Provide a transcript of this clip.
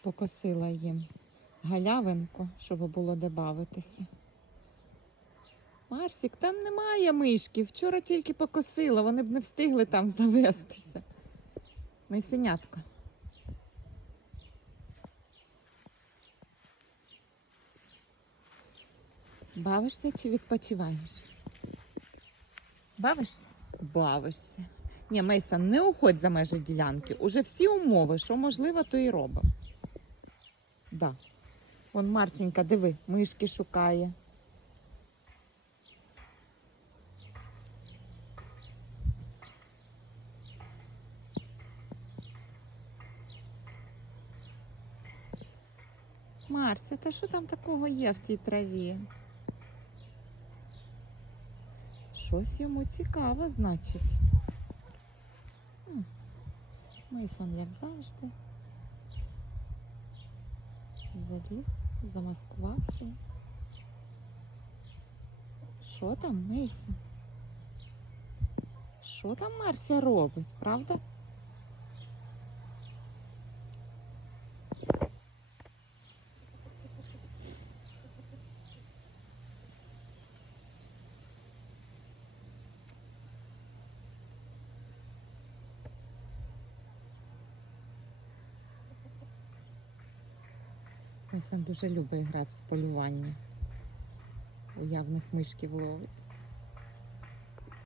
Покосила їм галявинку, щоб було де бавитися. Марсік, там немає мишки. Вчора тільки покосила, вони б не встигли там завестися. Мисенятко. Бавишся чи відпочиваєш? Бавишся? Бавишся. Ні, Мейсон, не уходь за межі ділянки. Уже всі умови, що можливо, то і робимо. Да. Вон Марсенька, диви, мишки шукає. Марся, та що там такого є в тій траві? Щось йому цікаво, значить. М, Мейсон, як завжди. Заліг, замаскувався. Що там, Мейсон? Що там Марся робить, правда? Мейсон дуже любить грати в полювання. Уявних мишків ловить.